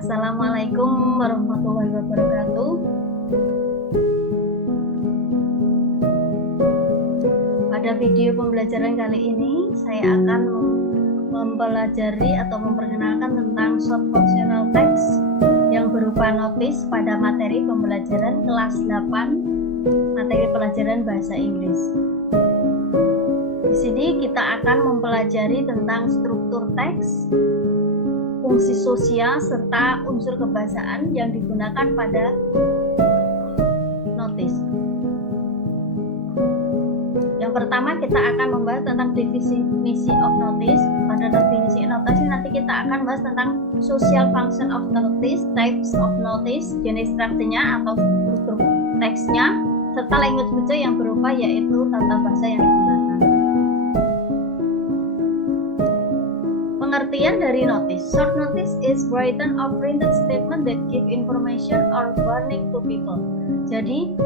Assalamualaikum warahmatullahi wabarakatuh. Pada video pembelajaran kali ini, saya akan mempelajari atau memperkenalkan tentang short functional text yang berupa notis pada materi pembelajaran kelas 8, materi pelajaran bahasa Inggris. Di sini kita akan mempelajari tentang struktur teks, fungsi sosial, serta unsur kebahasaan yang digunakan pada notis. Yang pertama kita akan membahas tentang definisi of notice. Pada definisi notice nanti kita akan bahas tentang social function of notice, types of notice, jenis strukturnya atau struktur teksnya, serta language feature yang berupa yaitu tata bahasa yang digunakan. Pengertian dari notice. Short notice is written or printed statement that give information or warning to people. Jadi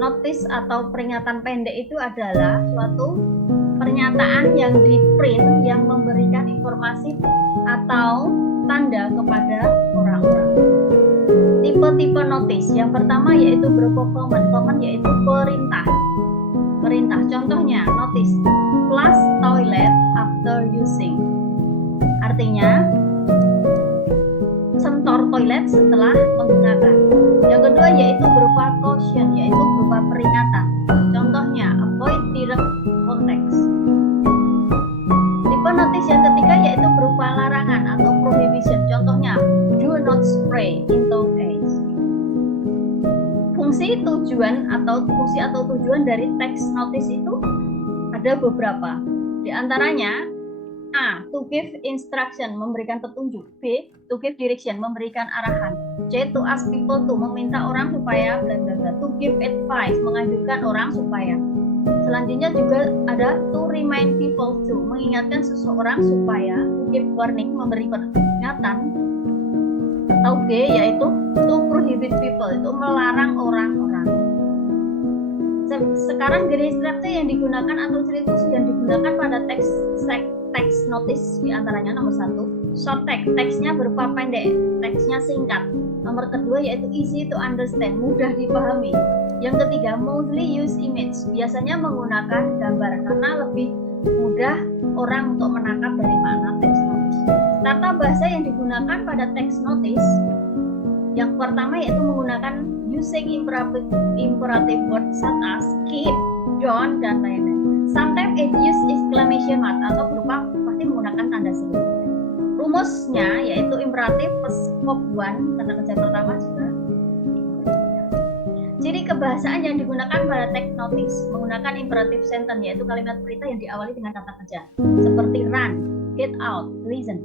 notice atau peringatan pendek itu adalah suatu pernyataan yang di print yang memberikan informasi atau tanda kepada orang-orang. Tipe-tipe notice. Yang pertama yaitu berupa command. Command yaitu perintah. Contohnya notice flush toilet after using. Artinya sentor toilet setelah menggunakan. Yang kedua yaitu berupa caution, yaitu berupa peringatan. Contohnya avoid direct context. Tipe notice yang ketiga yaitu berupa larangan atau prohibition. Contohnya do not spray into eggs. Fungsi atau tujuan dari teks notice itu ada beberapa. Di antaranya A. To give instruction, memberikan petunjuk. B. To give direction, memberikan arahan. C. To ask people to, meminta orang supaya bla bla bla. To give advice, menganjurkan orang supaya. Selanjutnya juga ada to remind people to, mengingatkan seseorang supaya. To give warning, memberi peringatan. Atau B. Yaitu to prohibit people, itu melarang orang-orang. Sekarang jenis struktur yang digunakan atau ciri khusus yang digunakan pada teks notice diantaranya nomor 1 short text, teksnya berupa pendek, teksnya singkat. Nomor kedua yaitu easy to understand, mudah dipahami. Yang ketiga mostly use image, biasanya menggunakan gambar karena lebih mudah orang untuk menangkap dari makna teks notice. Tata bahasa yang digunakan pada teks notice yang pertama yaitu menggunakan using imperative words such as keep, don't, dan lain-lain. Sometimes it use exclamation mark atau berupa pasti menggunakan tanda seru. Rumusnya yaitu imperatif scope 1, tanda kerja pertama juga. Ciri kebahasaan yang digunakan pada teks notice menggunakan imperative sentence, yaitu kalimat perintah yang diawali dengan kata kerja seperti run, get out, listen.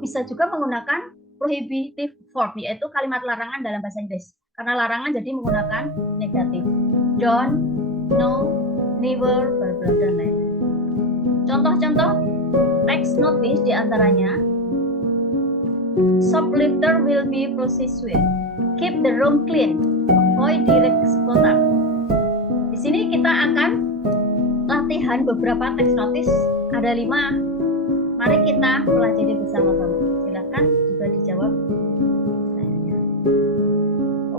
Bisa juga menggunakan prohibitive verb, yaitu kalimat larangan dalam bahasa Inggris. Karena larangan jadi menggunakan negatif. Don't, no, never, dan lain-lain. Contoh-contoh text notice diantaranya shoplifter will be processed with, keep the room clean, avoid direct contact. Di sini kita akan latihan beberapa text notice, ada 5. Mari kita pelajari bersama-sama. Silakan juga dijawab.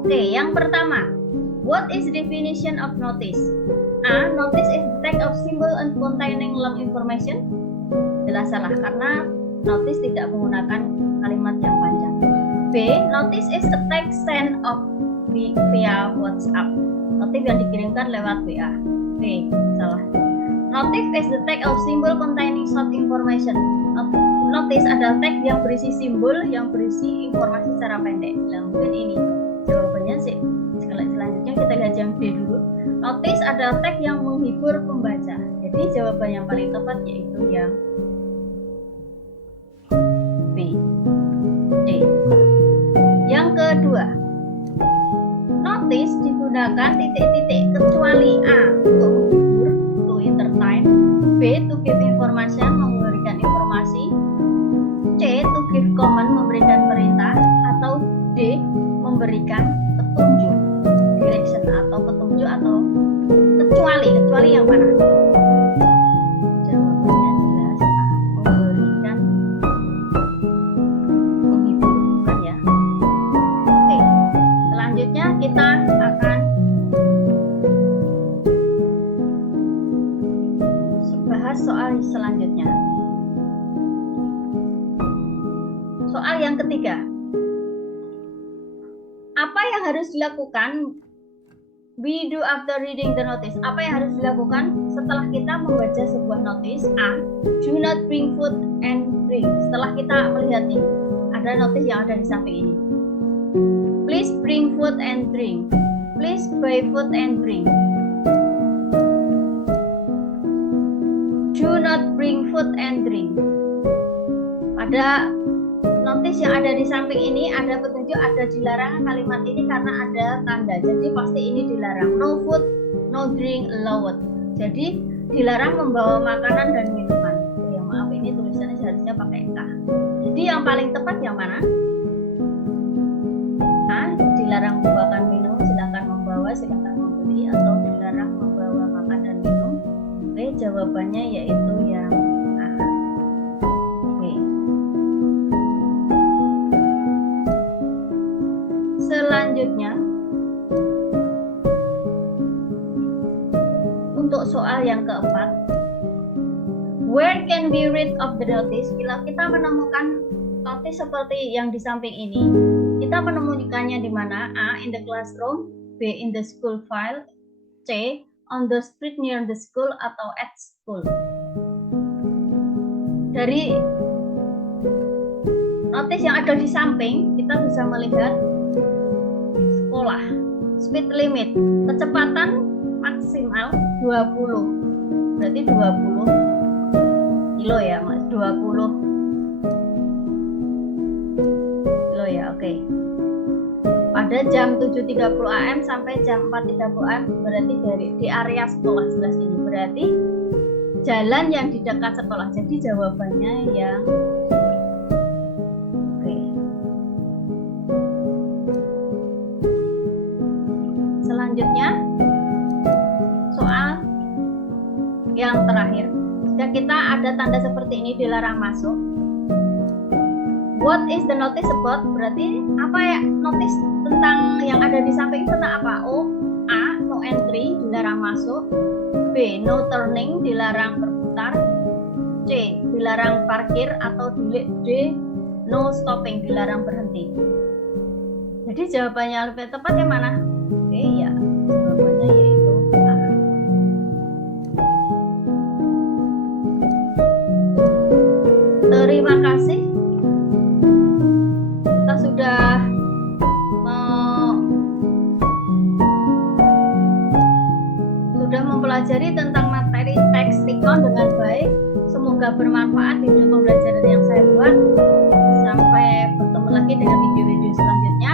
Oke, yang pertama, what is definition of notice? A. Notice is the text of symbol and containing long information. Jelas salah karena notice tidak menggunakan kalimat yang panjang. B. Notice is a text sent of via WhatsApp. Notif yang dikirimkan lewat WA. B. Salah. Notif is the text of symbol containing short information. Notice adalah teks yang berisi simbol yang berisi informasi secara pendek. Nah, mungkin ini jawabannya sih. Selanjutnya kita lihat yang B dulu. Notice adalah teks yang menghibur pembaca. Jadi jawaban yang paling tepat yaitu yang B. D. Yang kedua, notice digunakan titik-titik kecuali A untuk menghibur, to entertain, B to give information, memberikan informasi, C to give command, memberikan perintah, atau D memberikan petunjuk, direction atau petunjuk, atau kecuali yang mana? Jawabannya jelas A, memberikan Soal yang ketiga. Apa yang harus dilakukan we do after reading the notice? Apa yang harus dilakukan setelah kita membaca sebuah notice? A. Do not bring food and drink. Setelah kita melihat ini, ada notice yang ada di samping ini. Please bring food and drink. Please buy food and drink. Do not bring food and drink. Pada notice yang ada di samping ini ada petunjuk, ada dilarang kalimat ini karena ada tanda. Jadi pasti ini dilarang. No food, no drink allowed. Jadi dilarang membawa makanan dan minuman. Ya maaf, ini tulisannya seharusnya pakai K. Jadi yang paling tepat yang mana? A. Dilarang membawakan minum, silakan membawa, silakan membeli, atau dilarang membawa makan dan minum. B. Jawabannya yaitu yang A. Oke. Selanjutnya, untuk soal yang keempat, where can we read of the notice? Bila kita menemukan notice seperti yang di samping ini, kita menemukannya di mana? A. In the classroom, B. In the school file, C. On the street near the school, atau at school. Dari notice yang ada di samping, kita bisa melihat sekolah, speed limit, kecepatan maksimal 20, berarti 20 kilo ya mas, 20 kilo ya, oke. Pada jam 7.30 AM sampai jam 4.30 AM, berarti di area sekolah, jelas ini berarti jalan yang di dekat sekolah. Jadi jawabannya yang selanjutnya, soal yang terakhir. Jika kita ada tanda seperti ini dilarang masuk, what is the notice about? Berarti apa ya notice tentang yang ada di samping tentang apa? O. A. No entry, dilarang masuk. B. No turning, dilarang berputar. C. Dilarang parkir, atau D. No stopping, dilarang berhenti. Jadi jawabannya lebih tepat yang mana? Oke, ya, jawabannya yaitu A. Terima kasih. Kita sudah mempelajari tentang materi teks Tikon dengan baik. Semoga bermanfaat di video pembelajaran yang saya buat. Sampai bertemu lagi dengan video-video selanjutnya.